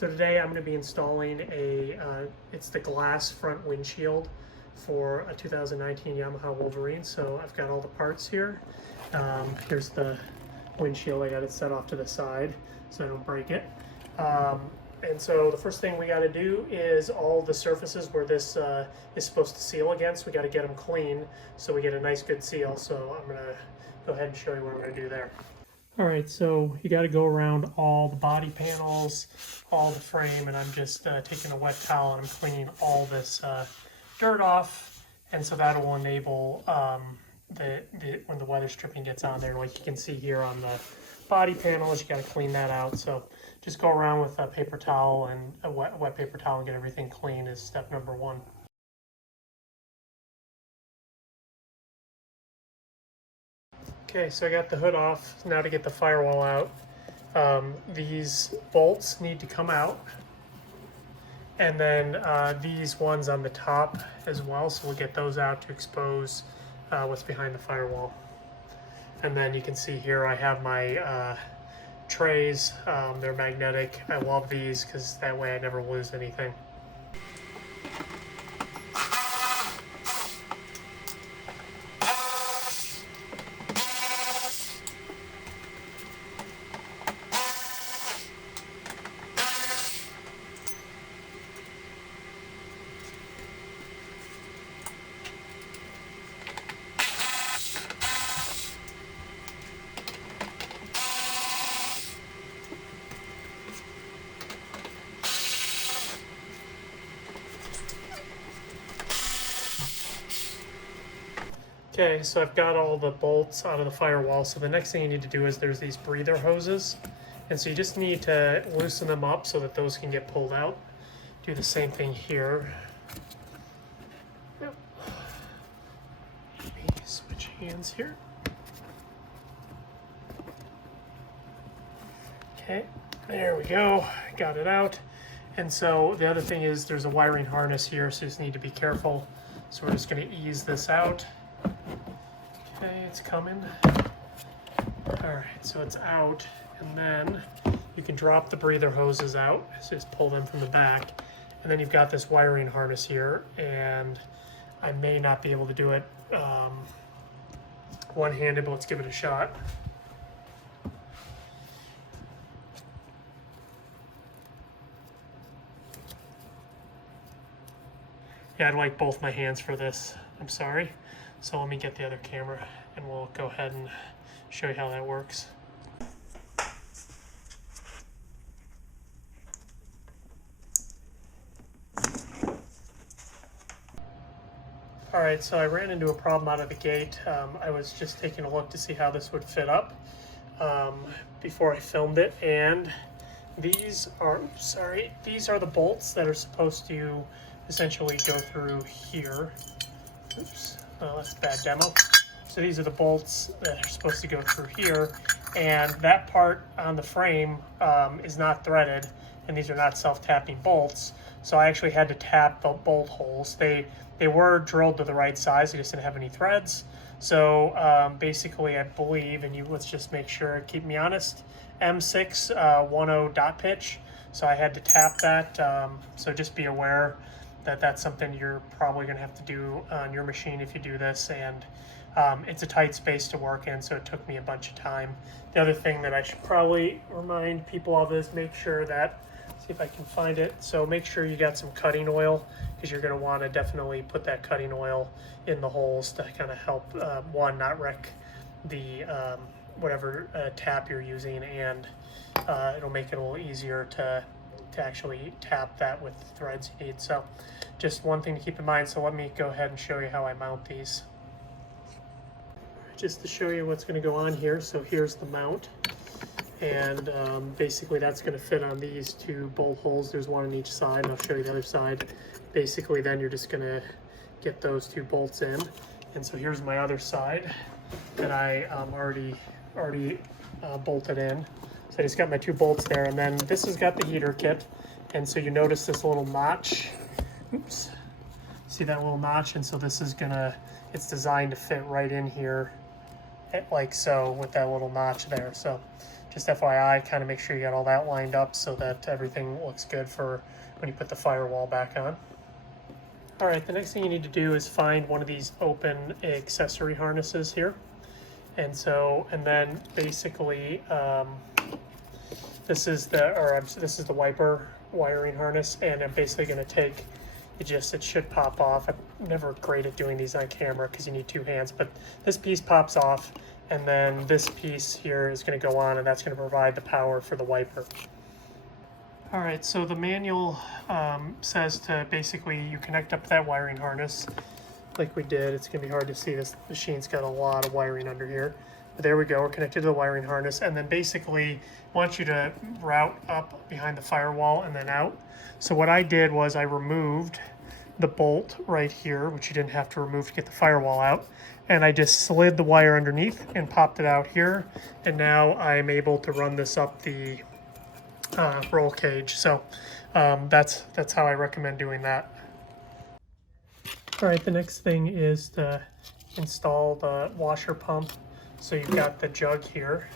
So today I'm going to be installing it's the glass front windshield for a 2019 Yamaha Wolverine. So I've got all the parts here. Here's the windshield. I got it set off to the side so I don't break it. And so the first thing we got to do is all the surfaces where this is supposed to seal against, we got to get them clean so we get a nice good seal. So I'm going to go ahead and show you what I'm going to do there. All right, so you got to go around all the body panels, all the frame, and I'm just taking a wet towel and I'm cleaning all this dirt off, and so that will enable when the weather stripping gets on there, like you can see here on the body panels, you got to clean that out. So just go around with a paper towel and a wet paper towel and get everything clean is step number one. Okay, so I got the hood off. Now to get the firewall out. These bolts need to come out. And then these ones on the top as well, so we'll get those out to expose what's behind the firewall. And then you can see here I have my trays. They're magnetic. I love these because that way I never lose anything. Okay, so I've got all the bolts out of the firewall. So the next thing you need to do is there's these breather hoses. And so you just need to loosen them up so that those can get pulled out. Do the same thing here. Yep. Let me switch hands here. Okay, there we go. Got it out. And so the other thing is there's a wiring harness here, so you just need to be careful. So we're just going to ease this out. Okay, it's coming. All right, so it's out, and then you can drop the breather hoses out. So just pull them from the back, and then you've got this wiring harness here, and I may not be able to do it one-handed, but let's give it a shot. Yeah, I'd like both my hands for this. I'm sorry. So let me get the other camera and we'll go ahead and show you how that works. All right, so I ran into a problem out of the gate. I was just taking a look to see how this would fit up before I filmed it, and these are the bolts that are supposed to essentially go through here. Oops. Oh, that's a bad demo. So these are the bolts that are supposed to go through here, and that part on the frame is not threaded, and these are not self-tapping bolts. So I actually had to tap the bolt holes. They were drilled to the right size. They just didn't have any threads. So basically, I believe, and let's just make sure, keep me honest, M6 10 dot pitch. So I had to tap that. So just be aware that that's something you're probably going to have to do on your machine if you do this, and it's a tight space to work in, so it took me a bunch of time. The other thing that I should probably remind people of is make sure that, see if I can find it, so make sure you got some cutting oil, because you're going to want to definitely put that cutting oil in the holes to kind of help, one, not wreck the whatever tap you're using, and it'll make it a little easier to actually tap that with the threads you need. So just one thing to keep in mind. So let me go ahead and show you how I mount these. Just to show you what's going to go on here. So here's the mount, and basically that's going to fit on these two bolt holes. There's one on each side, and I'll show you the other side. Basically then you're just going to get those two bolts in, and so here's my other side that I already bolted in. So I just got my two bolts there, and then this has got the heater kit, and so you notice this little notch. Oops. See that little notch? And so this is it's designed to fit right in here like so with that little notch there. So just FYI, kind of make sure you got all that lined up so that everything looks good for when you put the firewall back on. All right, the next thing you need to do is find one of these open accessory harnesses here. And then basically, this is the wiper wiring harness, and I'm basically going to take it should pop off. I'm never great at doing these on camera because you need two hands, but this piece pops off, and then this piece here is going to go on, and that's going to provide the power for the wiper. All right, so the manual says to basically you connect up that wiring harness like we did. It's going to be hard to see. This machine's got a lot of wiring under here. But there we go, we're connected to the wiring harness, and then basically I want you to route up behind the firewall and then out. So what I did was I removed the bolt right here, which you didn't have to remove to get the firewall out, and I just slid the wire underneath and popped it out here, and now I'm able to run this up the roll cage. So that's how I recommend doing that. All right, the next thing is to install the washer pump. So you've got the jug here,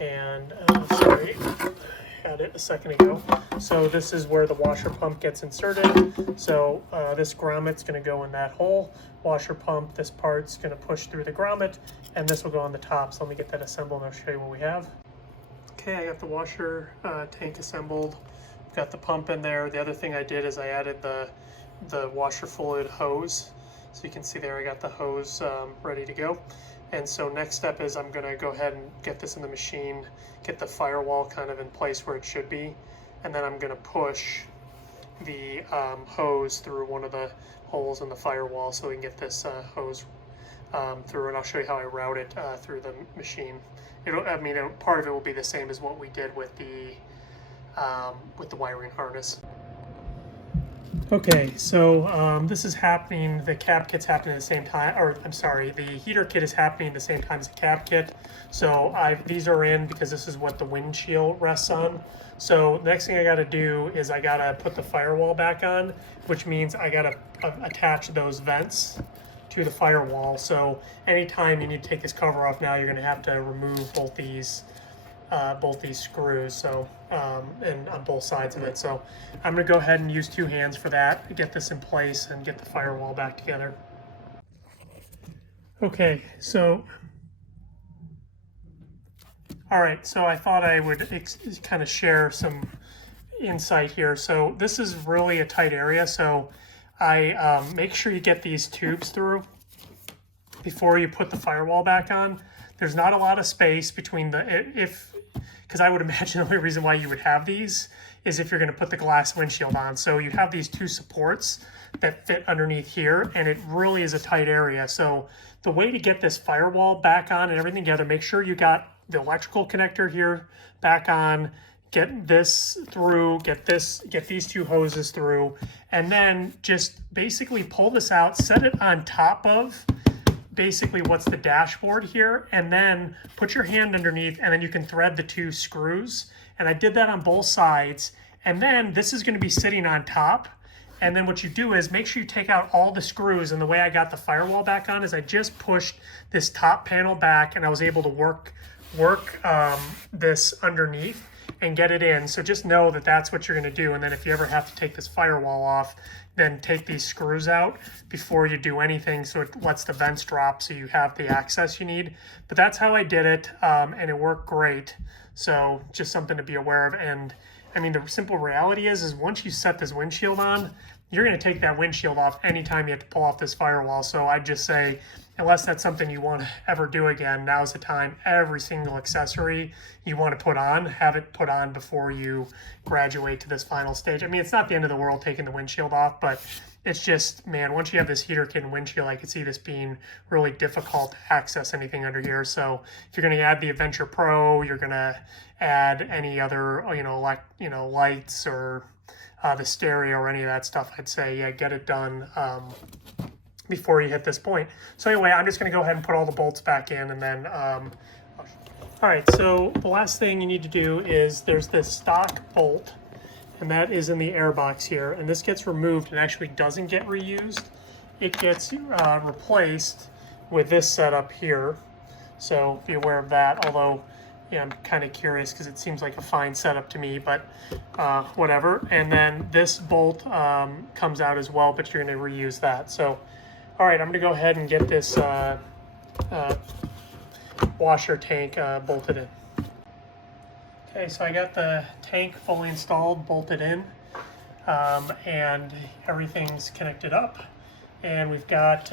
and sorry, I had it a second ago. So this is where the washer pump gets inserted. So this grommet's going to go in that hole. Washer pump, this part's going to push through the grommet, and this will go on the top. So let me get that assembled and I'll show you what we have. Okay, I got the washer tank assembled. Got the pump in there. The other thing I did is I added the washer fluid hose. So you can see there I got the hose ready to go. And so next step is I'm going to go ahead and get this in the machine, get the firewall kind of in place where it should be, and then I'm going to push the hose through one of the holes in the firewall so we can get this hose through, and I'll show you how I route it through the machine. Part of it will be the same as what we did with the wiring harness. Okay, so this is happening, the cab kit's happening at the same time, or I'm sorry, the heater kit is happening at the same time as the cab kit. So these are in because this is what the windshield rests on. So the next thing I gotta do is I gotta put the firewall back on, which means I gotta attach those vents to the firewall. So anytime you need to take this cover off now, you're gonna have to remove both these screws, so and on both sides of it. So I'm going to go ahead and use two hands for that to get this in place and get the firewall back together. Okay, so all right, so I thought I would kind of share some insight here. So this is really a tight area, so I make sure you get these tubes through before you put the firewall back on. There's not a lot of space between because I would imagine the only reason why you would have these is if you're going to put the glass windshield on. So you have these two supports that fit underneath here, and it really is a tight area. So the way to get this firewall back on and everything together, make sure you got the electrical connector here back on, get this through, get these two hoses through, and then just basically pull this out, set it on top of basically what's the dashboard here, and then put your hand underneath, and then you can thread the two screws. And I did that on both sides, and then this is going to be sitting on top. And then what you do is make sure you take out all the screws, and the way I got the firewall back on is I just pushed this top panel back, and I was able to work this underneath and get it in. So just know that that's what you're going to do. And then if you ever have to take this firewall off, then take these screws out before you do anything, so it lets the vents drop so you have the access you need. But that's how I did it, and it worked great. So just something to be aware of. And I mean, the simple reality is once you set this windshield on, you're going to take that windshield off anytime you have to pull off this firewall. So I'd just say, unless that's something you want to ever do again, now's the time. Every single accessory you want to put on, have it put on before you graduate to this final stage. I mean, it's not the end of the world taking the windshield off, but it's just, man, once you have this heater kit and windshield, I could see this being really difficult to access anything under here. So if you're going to add the Adventure Pro, you're going to add any other, lights or the stereo or any of that stuff, I'd say, yeah, get it done before you hit this point. So anyway, I'm just going to go ahead and put all the bolts back in, and then all right, so the last thing you need to do is there's this stock bolt, and that is in the air box here, and this gets removed and actually doesn't get reused. It gets replaced with this setup here, so be aware of that. Although yeah, I'm kind of curious because it seems like a fine setup to me, but whatever. And then this bolt comes out as well, but you're going to reuse that. So, all right, I'm going to go ahead and get this washer tank bolted in. Okay, so I got the tank fully installed, bolted in, and everything's connected up. And we've got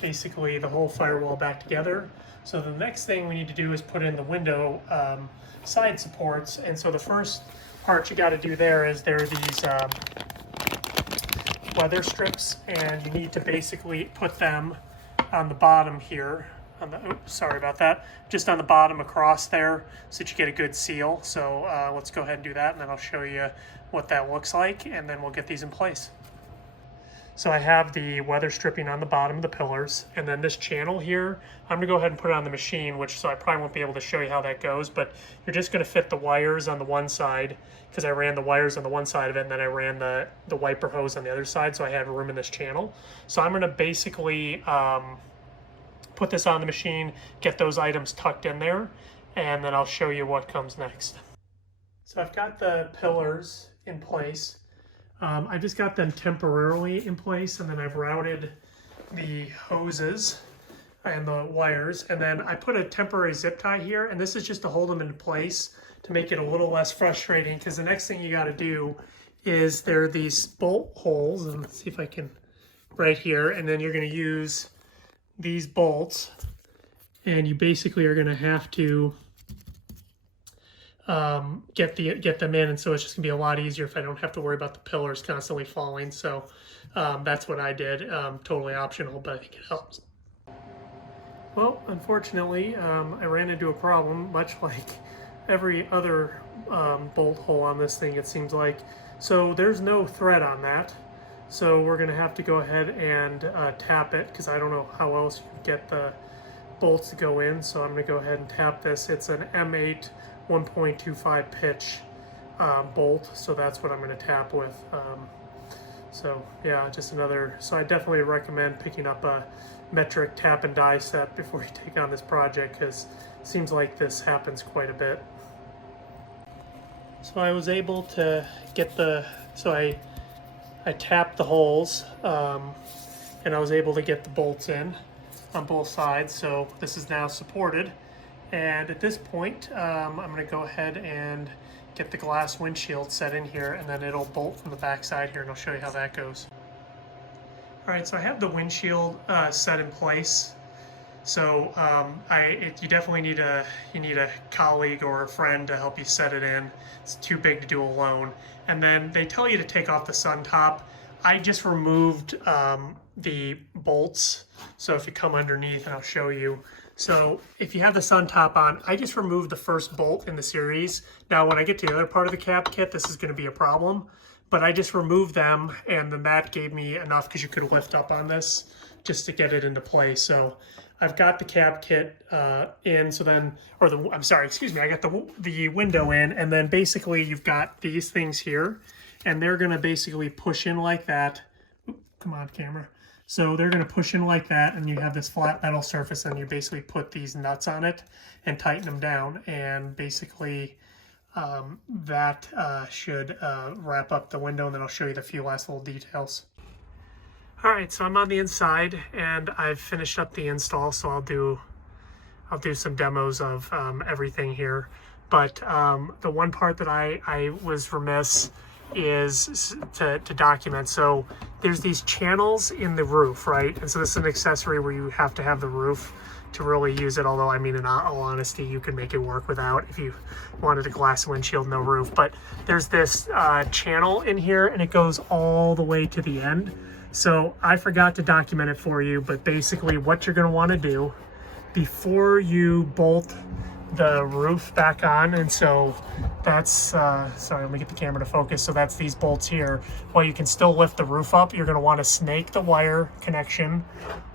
basically the whole firewall back together. So the next thing we need to do is put in the window side supports. And so the first part you got to do there is there are these weather strips, and you need to basically put them on the bottom here. On the, oops, sorry about that. Just on the bottom across there so that you get a good seal. So let's go ahead and do that, and then I'll show you what that looks like, and then we'll get these in place. So I have the weather stripping on the bottom of the pillars, and then this channel here, I'm gonna go ahead and put it on the machine, so I probably won't be able to show you how that goes, but you're just gonna fit the wires on the one side, because I ran the wires on the one side of it, and then I ran the wiper hose on the other side, so I have room in this channel. So I'm gonna basically put this on the machine, get those items tucked in there, and then I'll show you what comes next. So I've got the pillars in place. I just got them temporarily in place, and then I've routed the hoses and the wires, and then I put a temporary zip tie here, and this is just to hold them in place to make it a little less frustrating, because the next thing you got to do is there are these bolt holes, and let's see if I can, right here, and then you're going to use these bolts, and you basically are going to have to get them in, and so it's just gonna be a lot easier if I don't have to worry about the pillars constantly falling. So that's what I did. Totally optional, but I think it helps. Well, unfortunately, I ran into a problem, much like every other bolt hole on this thing, it seems like. So there's no thread on that, so we're gonna have to go ahead and tap it, because I don't know how else you can get the bolts to go in. So I'm gonna go ahead and tap this. It's an M8 1.25 pitch bolt, so that's what I'm going to tap with. So yeah, just another, so I definitely recommend picking up a metric tap and die set before you take on this project, because it seems like this happens quite a bit. So I was able to get so I tapped the holes, and I was able to get the bolts in on both sides, so this is now supported. And at this point, I'm going to go ahead and get the glass windshield set in here, and then it'll bolt from the back side here, and I'll show you how that goes. All right, so I have the windshield set in place. So you definitely need a colleague or a friend to help you set it in. It's too big to do alone. And then they tell you to take off the sun top. I just removed the bolts. So if you come underneath, and I'll show you. So if you have the sun top on, I just removed the first bolt in the series. Now when I get to the other part of the cab kit, this is going to be a problem, but I just removed them, and then that gave me enough, because you could lift up on this just to get it into place. So I've got the cab kit in, so then, I'm sorry, excuse me, I got the window in, and then basically you've got these things here, and they're going to basically push in like that. Oop, come on, camera. So they're going to push in like that, and you have this flat metal surface, and you basically put these nuts on it and tighten them down, and basically that should wrap up the window, and then I'll show you the few last little details. All right, so I'm on the inside, and I've finished up the install, so I'll do some demos of everything here. But the one part that I was remiss is to document. So there's these channels in the roof, right? And so this is an accessory where you have to have the roof to really use it, although I mean, in all honesty, you can make it work without if you wanted a glass windshield, no roof. But there's this channel in here, and it goes all the way to the end. So I forgot to document it for you, but basically what you're going to want to do before you bolt the roof back on, and so that's sorry, let me get the camera to focus. So that's these bolts here. While you can still lift the roof up, you're going to want to snake the wire connection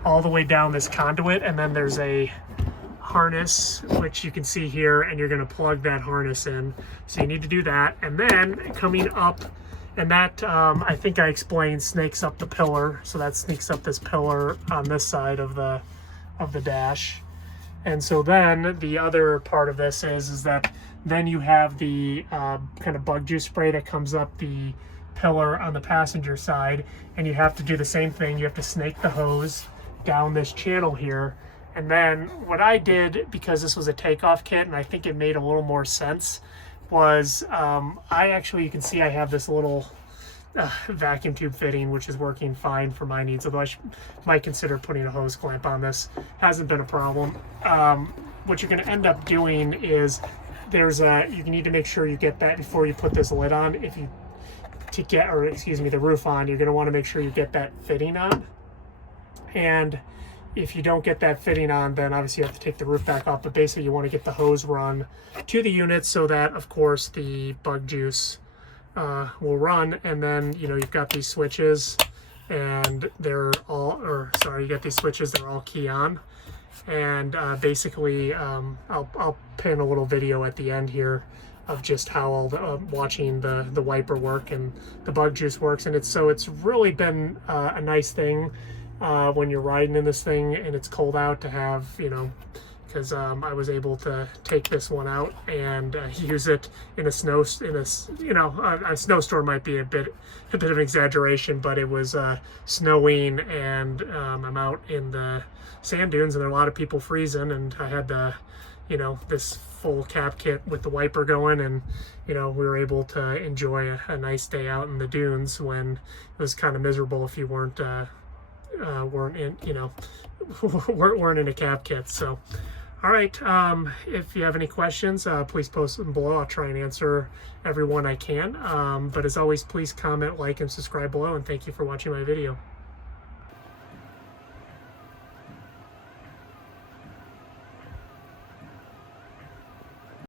all the way down this conduit, and then there's a harness which you can see here, and you're going to plug that harness in. So you need to do that, and then coming up, and that I think I explained, snakes up the pillar. So that sneaks up this pillar on this side of the dash. And so then the other part of this is that then you have the kind of bug juice spray that comes up the pillar on the passenger side, and you have to do the same thing. You have to snake the hose down this channel here. And then what I did, because this was a takeoff kit and I think it made a little more sense, was I actually, you can see I have this little vacuum tube fitting, which is working fine for my needs, although I might consider putting a hose clamp on this. Hasn't been a problem. What you're going to end up doing is you need to make sure you get that before you put this lid on. The roof on, you're going to want to make sure you get that fitting on. And if you don't get that fitting on, then obviously you have to take the roof back off. But basically you want to get the hose run to the unit so that, of course, the bug juice will run. And then, you've got these switches, and you got these switches, they're all key on. And basically, I'll pin a little video at the end here of just how all the watching the wiper work and the bug juice works. And it's really been a nice thing when you're riding in this thing and it's cold out to have, because I was able to take this one out and use it in a snowstorm. A snowstorm might be a bit of an exaggeration, but it was snowing, and I'm out in the sand dunes, and there are a lot of people freezing, and I had the this full cap kit with the wiper going, and we were able to enjoy a nice day out in the dunes when it was kind of miserable if you weren't in a cap kit. So all right, if you have any questions, please post them below. I'll try and answer everyone I can, but as always, please comment, like, and subscribe below, and thank you for watching my video.